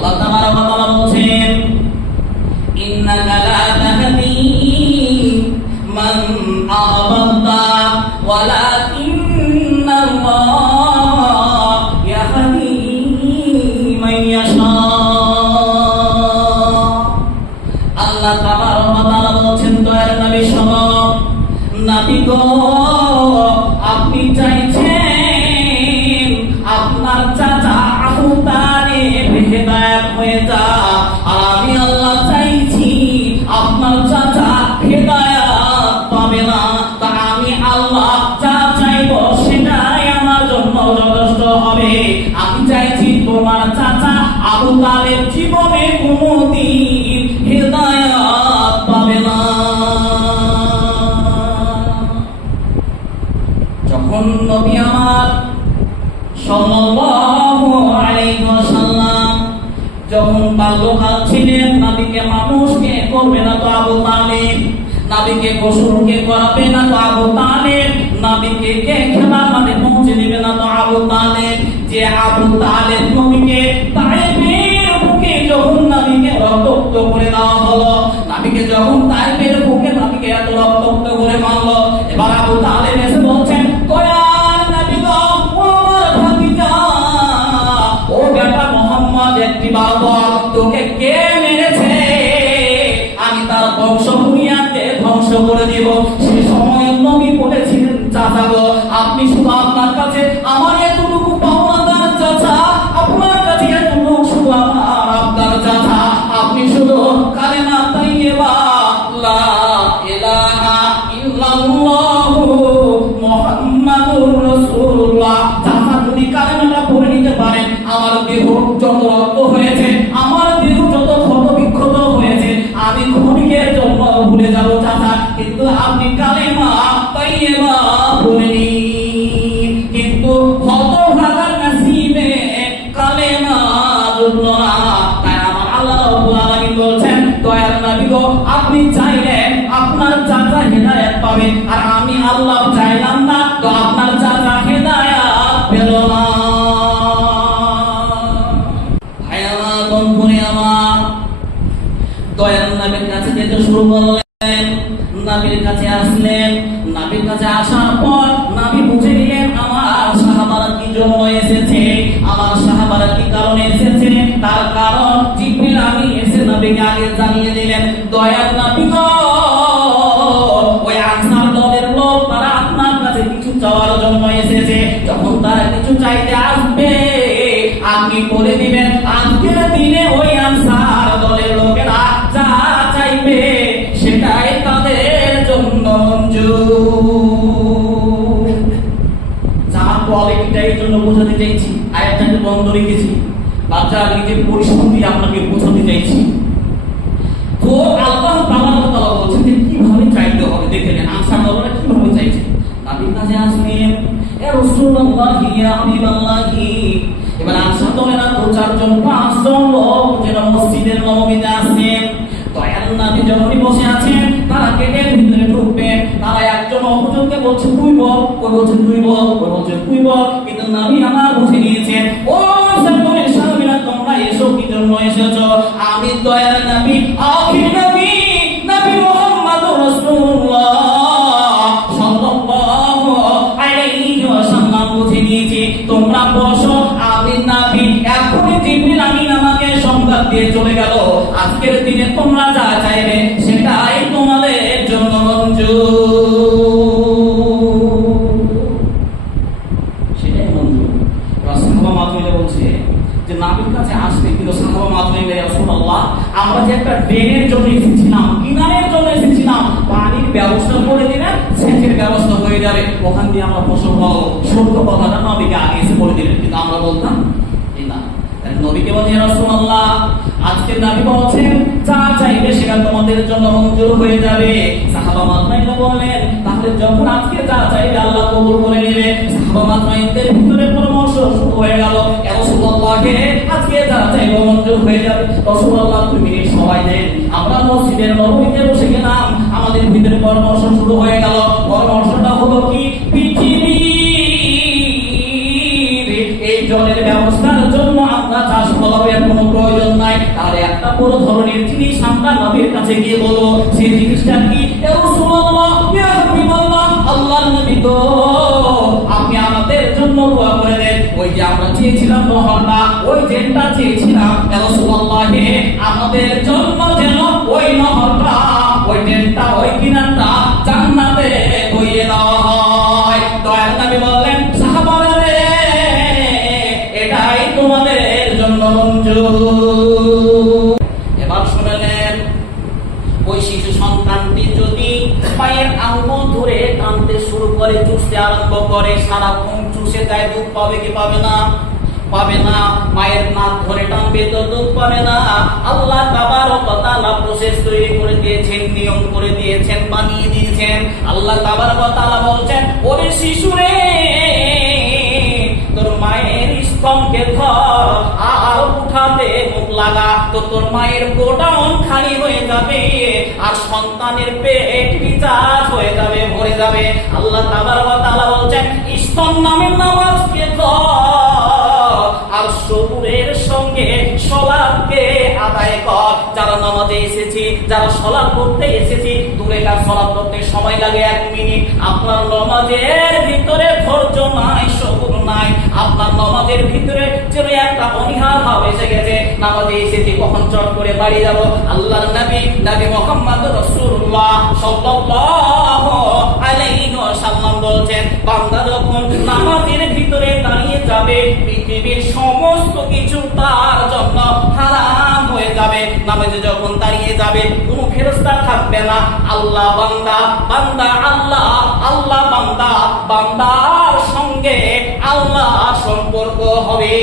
আল্লাহ তাআলা বলছেন, ইন্নাকা লা তাহদি মান আহবাবতা ওয়ালাকিন্না আল্লাহ ইয়াহদি মান ইয়াশা. বলছেন, দয়ার নবী শোনো নবী আপনি চাইছেন হবে আমি চাইছি তোমার চাচা, আবু তালেব জীবনে কোনোদিন হেদায়াত পাবে না। যখন নবী আমার সাল্লাল্লাহু আলাইহি ওয়াসাল্লাম যখন বাল্যকাল ছিলেন, নবীকে মানুষকে করবে না তো আবু তালেব? নবীকে গোসলকে করাবে না তো আবু তালেব? নবীকে কে খেলা মানে পৌঁছে দিবে না তো আবু তালেব? যে আবু তালেব নবীকে তাইবের বুকে যখন নবীকে রক্তাক্ত করে দেওয়া হলো নবীকে যখন তাইবের বুকে নবীকে এত রক্তাক্ত করে মারলো, এবার আবু তালেব এসে বলছেন, দয়াল নবী আমার ভাতিজা, ও বেটা মোহাম্মদ একটি বাবর, তোকে কে মেরেছে? আমি তার বংশ বুনিয়াদকে ধ্বংস করে দিব। সে সময় নবী বলেছিলেন, চাচা গো, আপনি শুধু আপনার কাছে হেদায়েত পাবে আর আমি আল্লাহ চাইলাম না, তো আপনার চাচা হেদায়েত পেল না। আসার পর আমার কি জন্য এসেছে, আমার কি কারণে এসেছে? তার কারণ আমি এসে আগে জানিয়ে দিলেন দয়ার নবী চাইছি, আয়াতটাকে বন্ধ রেখেছি। বাচ্চা, নিজের পরিশ্রম দিয়ে আপনাকে বোঝাতে চাইছি। তো আল্লাহ তাআলা তাআলা বলছেন যে কীভাবে চাইতে হবে? দেখে নেন, আনসার দলরা কীভাবে চাইছে? নবীর কাছে আসলেন এ রাসূলুল্লাহ, ইয়া হাবিবাল্লাহি। এবার আনসার দলেরা দু চারজন, পাঁচজন লোক যেটা মসজিদের নববীতে আসেন। দয়াল নবী যখনই বসে আছেন, তারা গেটের ভিতরে ঢুকবেন। বলছে, তুই বল। ওই বলছে, তুই বল। ওই বলছে, তুই বল। কিন্তু নবী আমার বুঝে নিয়েছেন ও সামনের সামনে তোমরা এসো কি জন্য এসেছ? আমি দয়ার নবী, আখির নবী নবী মুহাম্মদ রাসূলুল্লাহ সাল্লাল্লাহু আলাইহি ওয়াসাল্লাম বুঝে নিয়েছি, তোমরা বসো। আমি নবী এখনই জিবরিল আমিন আমাকে সংবাদ দিয়ে চলে গেল। আজকের দিনে তোমরা যা চাইবে, সেটাই তোমাদের জন্য মঞ্জুর সেটাই মঞ্জুর এবার সাহাবা মাতুমিলে বলছে যে নাবির কাছে আসবে কিন্তু সাহাবা মাতুমিলে রাসূলুল্লাহ আমরা যে একটা ড্রেনের জন্য এসেছিলাম, কিনারের জন্য পানির ব্যবস্থা করে দিলেন সেচের ব্যবস্থা হয়ে যাবে। ওখান দিয়ে আমরা ফসল পাবো সত্য কথাটা নবীকে আগে এসে বলে দিলেন। কিন্তু আমরা বলতাম নবীকে আজকে নবী বলছেন, যা চাইবে সেটা তোমাদের জন্য মঞ্জুর হয়ে যাবে। সাহাবা মাতমাইনরা বললেন, তাহলে যখন আজকে যা চাইবে আল্লাহ কবুল করে নেবে। সাহাবা মাতমাইনদের ভিতরে পরামর্শ হয়ে গেল আজকে মঞ্জুর হয়ে যাবে তুমি সবাই দেন আমরা মসজিদের বসে গেলাম আমাদের ভিতরে পরামর্শ শুরু হয়ে গেল পরামর্শটা হলো কি এই জলের ব্যবস্থার জন্য আমরা চাষ ফলাবের কোনো প্রয়োজন নাই তাহলে একটা বড় ধরনের জিনিস আমরা নবীর কাছে গিয়ে বলব সেই জিনিসটা কি? এ চেয়েছিলাম নহরটা ওই জেনটা চেয়েছিলাম এ রাসূলুল্লাহ আমাদের জন্য যেন ওই নহরটা ওই জেনটা ওই কিনারটা জান্নাতে বইয়ে ওই শিশু যদি শুরু করে, চুষতে আরম্ভ করে, সারাক্ষণ চুষে তাই দুধ পাবে কি পাবে না? পাবে না, মায়ের নাক ধরে টানবে তো দুধ পাবে না। আল্লাহ তাবারক ওয়া তাআলা প্রসেস তৈরি করে দিয়েছেন, নিয়ম করে দিয়েছেন, বানিয়ে দিয়েছেন। আল্লাহ তাবারক ওয়া তাআলা বলছেন, ওরে শিশুরে, তোর মায়ের স্তম্ভকে ধর, আর উঠাতে মুখ লাগা, তো তোর মায়ের গোডাউন খালি হয়ে যাবে, আর সন্তানের পেট রিচার্জ হয়ে যাবে ভরে যাবে। আল্লাহ তাবার যারা সলাপ করতে এসেছি, দূরে কার সলাপ করতে সময় লাগে এক মিনিট। আপনার নামাজের ভিতরে ধৈর্য নাই সবুর নাই। আপনার নামাজের ভিতরে যেন একটা অনীহা ভাব এসে গেছে। নামাজে এসেছি, কখন চট করে বাড়ি যাব? আল্লাহর নবী নবী মোহাম্মদ রাসূলুল্লাহ সাল্লাল্লাহু আলাইহি বলছেন, বান্দা যখন নামাজের ভিতরে দাঁড়িয়ে যাবে, পৃথিবীর সমস্ত কিছু তার জন্য হারাম হয়ে যাবে। নামাজে যখন দাঁড়িয়ে যাবে থাকবে না আল্লাহ বান্দা বান্দা আল্লাহ আল্লাহ বান্দা বান্দার সঙ্গে আল্লাহ সম্পর্ক হবে।